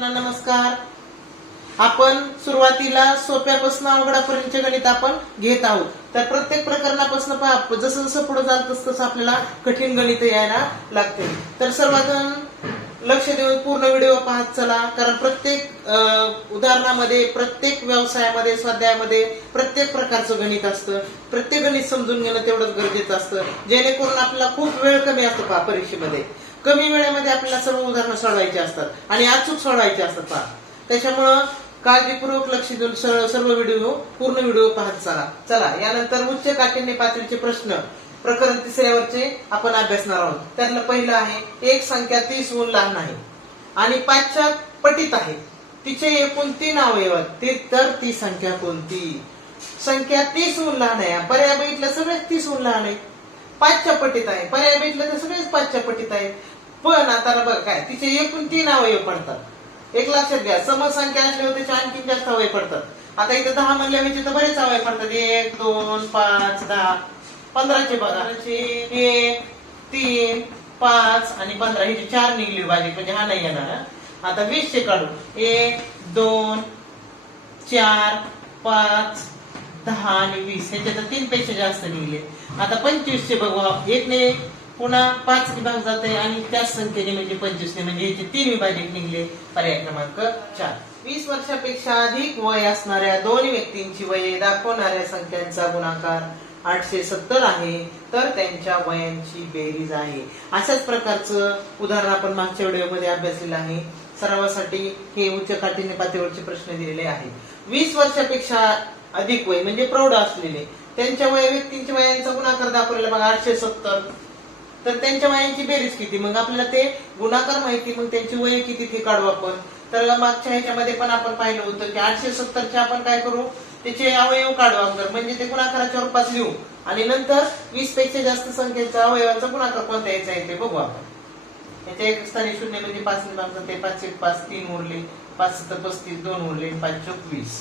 नमस्कार. आपण सुरुवातीला सोप्यापासून अवघडापर्यंतचे गणित आपण घेत आहोत. तर प्रत्येक प्रकरणापासून पहा जसं जसं पुढे जाल तसं तसं आपल्याला कठीण गणित यायला लागते. तर सर्वात लक्ष देऊन पूर्ण व्हिडिओ पाहत चला कारण प्रत्येक उदाहरणामध्ये प्रत्येक व्यवसायामध्ये स्वाध्यायामध्ये प्रत्येक प्रकारचं गणित असतं. प्रत्येक गणित समजून घेणं तेवढंच गरजेचं असतं. जेणेकरून आपल्याला खूप वेळ कमी असतो पहा परीक्षेमध्ये. कमी वेळेमध्ये आपल्याला सर्व उदाहरणं सोडवायची असतात. आणि अचूक सोडवायची असतात पहा त्याच्यामुळं काळजीपूर्वक लक्ष देऊन सर्व व्हिडिओ पूर्ण व्हिडिओ पाहत चला. चला यानंतर उच्च काठिण्य पातळीचे प्रश्न प्रकरण तिसऱ्यावरचे आपण अभ्यासणार आहोत. त्यातलं पहिलं आहे एक संख्या तीस गुण लहान आहे. आणि पाचच्या पटीत आहे. तिचे एकूण तीन अवयव ते तर ती संख्या कोणती? संख्या तीस हून लहान आहे. पर्याय बघितलं सगळेच तीस हून लहान आहे पाचच्या पटीत आहे. पर्याय बघितलं तर सगळेच पाचच्या पटीत आहे पण आता बघ काय तिचे एकूण तीन अवयव पडतात. एक लक्षात घ्या समसंख्या असल्यावर त्याचे आणखी जास्त अवयव पडतात. आता इथे दहा म्हणल्या म्हणजे तर बरेच अवयव पडतात. एक दोन पाच दहा. पंधराचे बघा. पंधराचे. एक तीन पाच आणि पंधरा. हे जे चार निघली बाजी म्हणजे हा नाही येणार. आता वीस चे काढू. एक दोन चार पाच दहा आणि वीस. ह्याच्यात तीन पेक्षा जास्त निघले. आता पंचवीस चे बघू. एक ने पुन्हा पाच विभाग जाते आणि त्याच संख्येने म्हणजे पंचवीस ने म्हणजे याचे तीन विभाजक निघले पर्याय क्रमांक चार. वीस वर्षापेक्षा अधिक वय असणाऱ्या दोन व्यक्तींची वये दाखवणाऱ्या संख्यांचा गुणाकार आठशे सत्तर आहे तर त्यांच्या वयांची बेरीज आहे. अशाच प्रकारचं उदाहरण आपण मागच्या व्हिडिओमध्ये अभ्यासलेलं आहे. सरावासाठी हे उच्च काठीण्य पातळीवरचे प्रश्न दिलेले आहेत. वीस वर्षापेक्षा अधिक वय म्हणजे प्रौढ असलेले त्यांच्या वय व्यक्तींच्या वयांचा गुणाकार दाखवलेला बघा आठशे सत्तर. तर त्यांच्या वयाची बेरीज किती? मग आपल्याला ते गुणाकार माहिती मग त्यांची वय किती ते काढू आपण. तर मागच्या ह्याच्यामध्ये पण आपण पाहिलं होतं की आठशे सत्तरचे आपण काय करू? त्याचे अवयव काढू अंगर म्हणजे ते गुणाकाराच्या रूपात लिहू. आणि नंतर वीसपेक्षा जास्त संख्येचा अवयवाचा गुणाकार कोणता यायचा आहे ते बघू आपण. याच्या एक स्थानी शून्य म्हणजे पाच विभाग जाते पाचशे पाच तीन उरले. पाच सत्तर पस्तीस दोन उरले पाच चोवीस.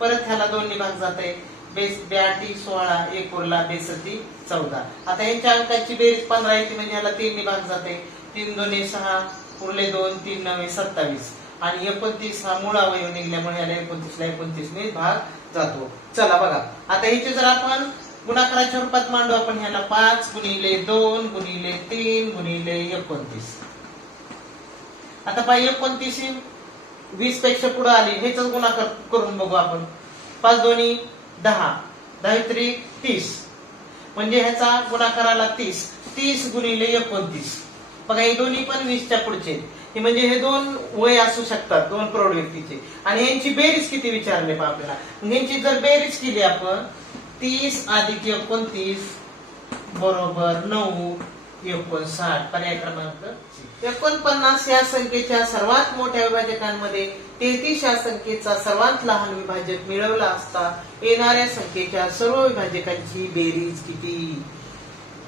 परत ह्याला दोन विभाग जाते बेस ब्याटी सोळा एक उरला बेसती चौदा. आता यांच्या अंकाची बेरीज पंधरा येते म्हणजे ह्याला तीन भाग जाते. तीन दोन्ही सहा उरले दोन तीन नवे सत्तावीस. आणि एकोणतीस हा मूळ अवयव निघल्यामुळे याला एकोणतीसला एकोणतीसने भाग जातो. चला बघा. आता ह्याचे जर आपण गुणाकाराच्या रूपात मांडू आपण ह्याला पाच गुणिले दोन गुणिले तीन गुणिले एकोणतीस. आता पाय एकोणतीस वीसपेक्षा पुढे आली. हेच गुणाकार करून बघू आपण. पाच दोन्ही दहा. दहा त्रिक तीस. म्हणजे ह्याचा गुणाकार आला तीस. तीस गुणिले एकोणतीस. बघा हे दोन्ही पण वीसच्या पुढचे हे म्हणजे हे दोन वय असू शकतात दोन प्रौढ व्यक्तीचे. आणि यांची बेरीज किती विचारले बा आपल्याला. यांची जर बेरीज केली आपण तीस अधिक एकोणतीस बरोबर नऊ. एकोणसाठ. पर्याय क्रमांक एकोणपन्नास या संख्येच्या सर्वात मोठ्या विभाजकांमध्ये तेहतीस या संख्येचा सर्वात लहान विभाजक मिळवला असता येणाऱ्या संख्येच्या सर्व विभाजकांची बेरीज किती?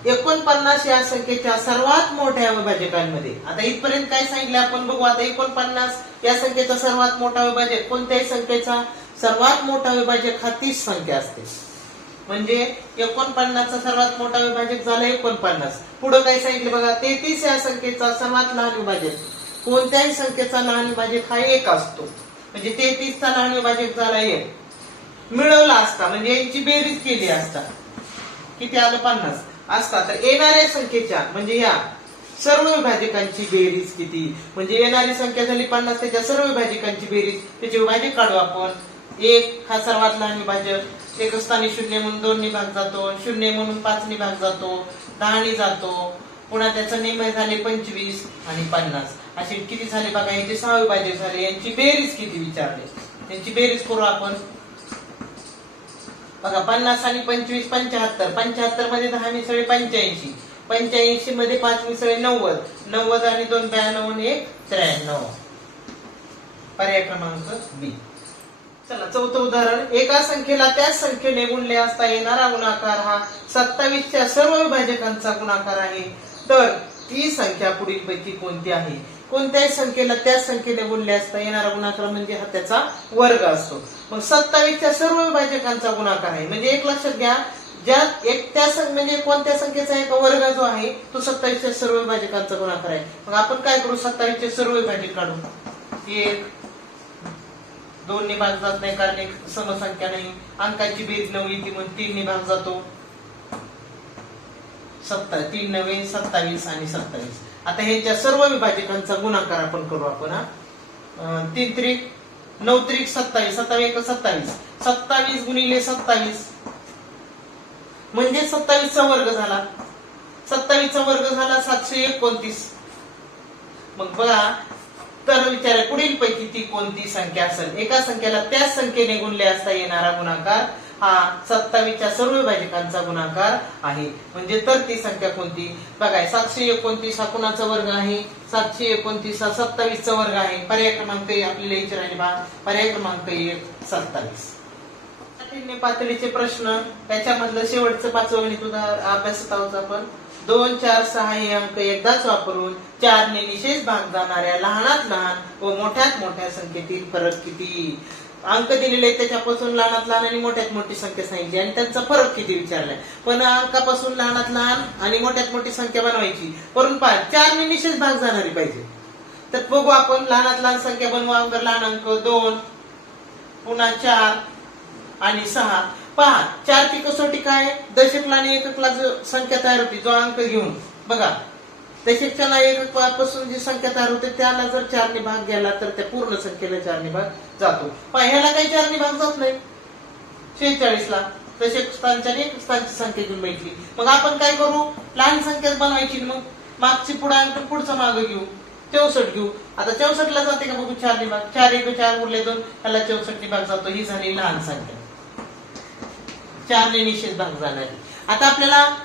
एकोणपन्नास या संख्येच्या सर्वात मोठ्या विभाजकांमध्ये. आता इथपर्यंत काय सांगितलं आपण? बघू आता एकोणपन्नास या संख्येचा सर्वात मोठा विभाजक कोणत्याही संख्येचा? सर्वात मोठा विभाजक हा तीस संख्या असते. म्हणजे एकोणपन्नासचा सर्वात मोठा विभाजक झाला एकोणपन्नास. पुढे काय सांगितलं बघा तेहतीस या संख्येचा सर्वात लहान विभाजक. कोणत्याही संख्येचा लहान विभाजक हा एक असतो. म्हणजे तेहतीसचा लहान विभाजक झाला एक. मिळवला असता म्हणजे यांची बेरीज केली असता. किती आलं? पन्नास. असता. तर येणाऱ्या संख्येच्या म्हणजे या सर्व विभाजकांची बेरीज किती? म्हणजे येणारी संख्या झाली पन्नास त्याच्या सर्व विभाजकांची बेरीज त्याचे विभाजक काढू आपण. एक हा सर्वात लहान विभाजक. एक स्थानी शून्य म्हणून दोन भाग जातो शून्य म्हणून पाच भाग जातो दहानी जातो पुन्हा त्याचं नियम झाले पंचवीस आणि पन्नास. असे किती झाले बघा यांचे सहा विभाजक झाले. यांची बेरीज किती विचारले? त्यांची बेरीज करू आपण. बघा पन्नास आणि पंचवीस पंच्याहत्तर. पंच्याहत्तरमध्ये दहा मिसळे पंच्याऐंशी. पंच्याऐंशी मध्ये पाच मिसळे नव्वद. नव्वद आणि दोन ब्याण्णव एक त्र्याण्णव. पर्याय क्रमांक बी. चला चौथं उदाहरण. एका संख्येला त्याच संख्येने गुणले असता येणारा गुणाकार हा सत्तावीसच्या सर्व विभाजकांचा गुणाकार आहे. तर ही संख्या पुढील पैकी कोणती आहे? कोणत्याही संख्येला त्याच संख्येने गुणले असता येणारा गुणाकार म्हणजे हा त्याचा वर्ग असतो. मग सत्तावीसच्या सर्व विभाजकांचा गुणाकार आहे. म्हणजे एक लक्षात घ्या ज्या एक त्या सं- म्हणजे कोणत्या संख्येचा एक वर्ग जो आहे तो सत्तावीसच्या सर्व विभाजकांचा गुणाकार आहे. मग आपण काय करू? सत्तावीसचे सर्व विभाजक काढू. एक दोन ने भाग जात नाही कारण एक समसंख्या नाही. अंकाची बेरीज नऊ येते म्हणून तीन ने भाग जातो. सत्ता तीन नवे सत्तावीस आणि सत्तावीस. आता ह्याच्या सर्व विभाजकांचा गुणाकार आपण करू आपण हा. तीन त्रिक नऊ त्रिक सत्तावीस. सत्तावीस एक सत्तावीस. सत्तावीस गुणिले सत्तावीस. म्हणजे सत्तावीसचा वर्ग झाला. सत्तावीसचा वर्ग झाला सातशे एकोणतीस. मग बघा तर विचारा पुढील पैकी कोणती संख्या असेल? एका संख्येला त्याच संख्येने गुणले असता येणारा गुणाकार हा सत्तावीसच्या सर्व विभाजकांचा गुणाकार आहे. म्हणजे तर ती संख्या कोणती? बघाय सातशे एकोणतीस हा कुणाचा वर्ग आहे? सातशे एकोणतीस हा सत्तावीसचा वर्ग आहे. पर्याय क्रमांक आपल्याला विचारायचे बा. पर्याय क्रमांक एक सत्तावीस. पातळीचे प्रश्न त्याच्यामधलं शेवटचं पाचवं गणित उदाहरण अभ्यासत आहोत आपण. दोन चार सहा हे अंक एकदाच वापरून चारने निशेष भाग जाणाऱ्या लहानात लहान व मोठ्यात मोठ्या संख्येतील फरक किती? अंक दिलेले त्याच्यापासून लहानात लहान आणि मोठ्यात मोठी संख्या सांगितली आणि त्यांचा फरक किती विचारलाय. पण अंकापासून लहानात लहान आणि मोठ्यात मोठी संख्या बनवायची. परंतु पाच चारने निशेष भाग जाणारी पाहिजे. तर बघू आपण लहानात लहान संख्या बनवू अंक लहान अंक दोन पुन्हा चार आणि सहा. पहा चार ची कसोटी काय? दशकला आणि एककला जो संख्या तयार होती जो अंक घेऊन. बघा दशकच्याला एककपासून जी संख्या तयार होते त्याला जर चारने भाग गेला तर त्या पूर्ण संख्येला चारने भाग जातो. पहा ह्याला काही चारने भाग जात नाही. शेहेचाळीस ला दशक स्थानच्या आणि स्थानची संख्या घेऊन भेटली मग आपण काय करू? लहान संख्याच बनवायची मग? मागची पुढे अंक पुढचा माग घेऊ. चौसष्ट घेऊ. आता चौसष्टला जाते का बघू चार भाग? चार एक चार उरले दोन. त्याला चौसष्ट भाग जातो. ही झाली लहान संख्या. चारने निषेध भाग जाणारी आता आपल्याला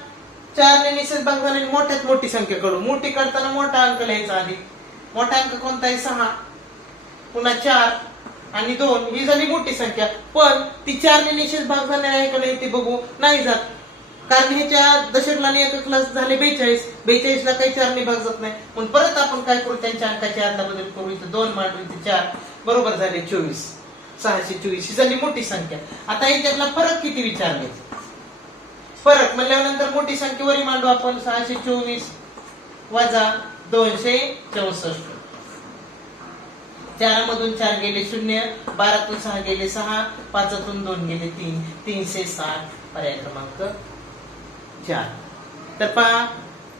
चारने निषेध भाग झाल्याने मोठ्यात मोठी संख्या करू मोठी करताना मोठा अंक लिहायचा आधी. मोठा अंक कोणता आहे? सहा. पुन्हा चार आणि दोन. ही झाली मोठी संख्या. पण ती चारने निषेध भाग जाणारी आहे का नाही ते बघू. नाही जात. कारण ह्याच्या दशकला आणि एककला झाले बेचाळीस. बेचाळीसला काही चारने भाग जात नाही. पण परत आपण काय करू? त्यांच्या अंकाची आता बदल करू. इथं दोन मांडू इथे चार. बरोबर झाले चोवीस. सहाशे चोवीस ही झाली मोठी संख्या. आता याच्यातला फरक किती विचारले फरक म्हणल्यानंतर मोठी संख्येवरही मांडू आपण. सहाशे चोवीस वजा दोनशे चौसष्ट. चारामधून चार गेले शून्य बारातून सहा गेले सहा पाचातून दोन गेले तीन तीनशे साठ पर्याय क्रमांक चार. तर पहा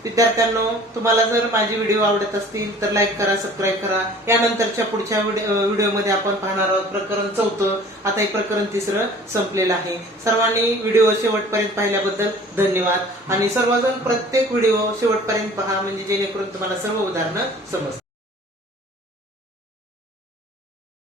विद्यार्थ्यांनो तुम्हाला जर माझे व्हिडिओ आवडत असतील तर लाईक करा सबस्क्राईब करा. यानंतरच्या पुढच्या व्हिडिओमध्ये आपण पाहणार आहोत प्रकरण चौथं. आता हे प्रकरण तिसरं संपलेलं आहे. सर्वांनी व्हिडिओ शेवटपर्यंत पाहिल्याबद्दल धन्यवाद. आणि सर्वजण प्रत्येक व्हिडिओ शेवटपर्यंत पहा म्हणजे जेणेकरून तुम्हाला सर्व उदाहरणं समजतात